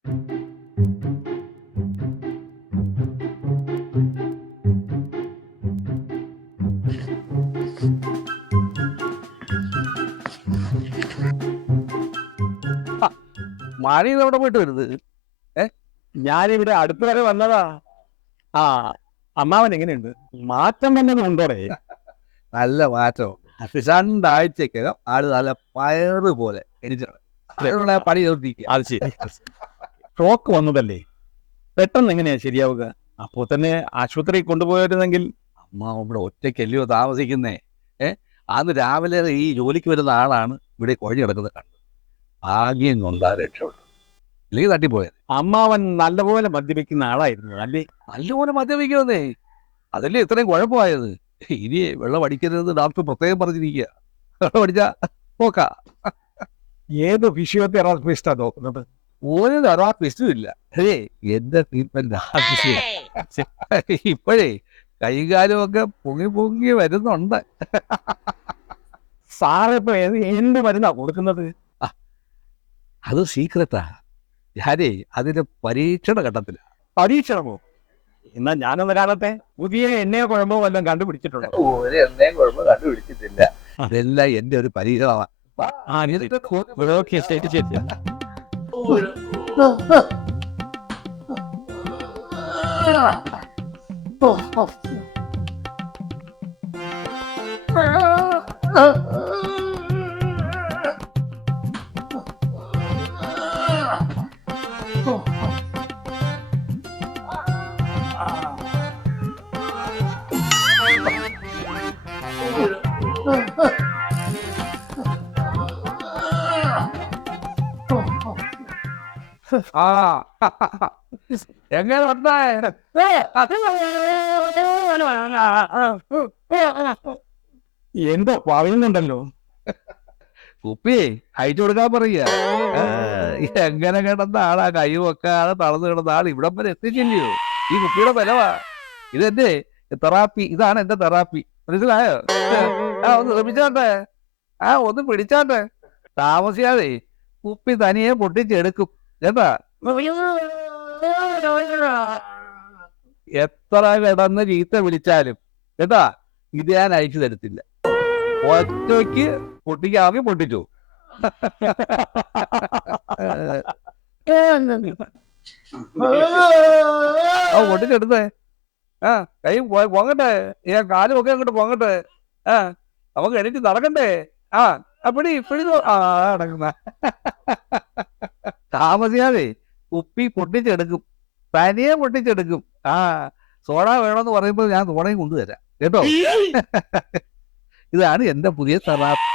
മഴ ഇതവിടെ പോയിട്ട് വരുന്നത്. ഞാനിവിടെ അടുത്ത് വരെ വന്നതാ. ആ, അമ്മാവൻ എങ്ങനെയുണ്ട്? മാറ്റം വല്ലതും ഉണ്ടോടെ? നല്ല മാറ്റം. 2 ആഴ്ചക്കകം ആള് നല്ല പയറ് പോലെ എനിച്ചുള്ള പണി ചോദിക്കുക. അത് ശരി. സ്ട്രോക്ക് വന്നതല്ലേ, പെട്ടെന്ന് എങ്ങനെയാ ശരിയാവുക? അപ്പോൾ തന്നെ ആശുപത്രി കൊണ്ടുപോയിരുന്നെങ്കിൽ. അമ്മ ഇവിടെ ഒറ്റയ്ക്കല്ലയോ താമസിക്കുന്നേ. അന്ന് രാവിലെ ഈ ജോലിക്ക് വരുന്ന ആളാണ് ഇവിടെ കുഴഞ്ഞു കിടക്കുന്നത് കണ്ടത്. ഭാഗ്യം കൊണ്ടാ രക്ഷപ്പെട്ടു, ഇല്ലെങ്കിൽ തട്ടിപ്പോയത്. അമ്മാവൻ നല്ലപോലെ മദ്യപിക്കുന്ന ആളായിരുന്നു അല്ലേ? നല്ലപോലെ മദ്യപിക്കുന്നേ, അതല്ലേ ഇത്രയും കുഴപ്പമായത്. ഇനി വെള്ളം അടിക്കരുത് ഡോക്ടർ പ്രത്യേകം പറഞ്ഞിരിക്കുക. വെള്ളം അടിച്ചാ നോക്കാ. ഏത് ഫിസിയോതെറാപ്പിസ്റ്റാ നോക്കുന്നത്? ഒരു തെറാപ്പിസ്റ്റും ഇല്ല. എന്റെ ട്രീറ്റ്മെന്റ് ഇപ്പോഴേ കൈകാലും ഒക്കെ പൊങ്ങി പൊങ്ങി വരുന്നുണ്ട്. സാറിപ്പോ എന്ത് മരുന്നാ കൊടുക്കുന്നത്? അത് സീക്രട്ടാ. ഞാനേ അതിന്റെ പരീക്ഷണ ഘട്ടത്തിലാ. പരീക്ഷണമോ? എന്നാ ഞാനൊന്ന് കാണട്ടെ. പുതിയ എണ്ണയോ കുഴമ്പോ വല്ലതും കണ്ടുപിടിച്ചിട്ടുണ്ടോ? ഒരു എണ്ണയും കുഴപ്പം കണ്ടുപിടിച്ചിട്ടില്ല. അതെല്ലാം എന്റെ ഒരു പരീക്ഷണമാണ്. എങ്ങനെ ഉണ്ടായ എന്തോ പറയുന്നുണ്ടല്ലോ. കുപ്പി അയച്ചു കൊടുക്കാൻ പറയുക. എങ്ങനെ കിടന്ന ആളാ കൈ വെക്കാതെ തളർന്നു കിടന്ന ആൾ ഇവിടം വരെ എത്തിച്ചില്ലയോ? ഈ കുപ്പിയുടെ ബലവാ. ഇതെന്റെ തെറാപ്പി, ഇതാണ് എന്റെ തെറാപ്പി. മനസ്സിലായോ? ഒന്ന് ശ്രമിച്ചാട്ടെ, ഒന്ന് പിടിച്ചാട്ടെ. താമസിയാതെ കുപ്പി തനിയെ പൊട്ടിച്ചെടുക്കും കേട്ടാ. എത്ര കിടന്ന് ചീത്ത വിളിച്ചാലും കേട്ടാ, ഇത് ഞാൻ അയച്ചു തരത്തില്ല. ഒറ്റയ്ക്ക് പൊട്ടിക്കാമെങ്കിൽ പൊട്ടിച്ചു. പൊട്ടിച്ചെടുത്തേ. കൈ പൊങ്ങട്ടെ, ഞാൻ കാലും ഒക്കെ അങ്ങോട്ട് പൊങ്ങട്ടെ. നമുക്ക് എനിക്ക് നടക്കണ്ടേ. പിടി നടക്കുന്ന. താമസിയാതെ കുപ്പി പൊട്ടിച്ചെടുക്കും, തനിയെ പൊട്ടിച്ചെടുക്കും. സോഡ വേണമെന്ന് പറയുമ്പോൾ ഞാൻ സോഡയും കൊണ്ടുവരാം കേട്ടോ. ഇതാണ് എന്റെ പുതിയ തെറാപ്പി.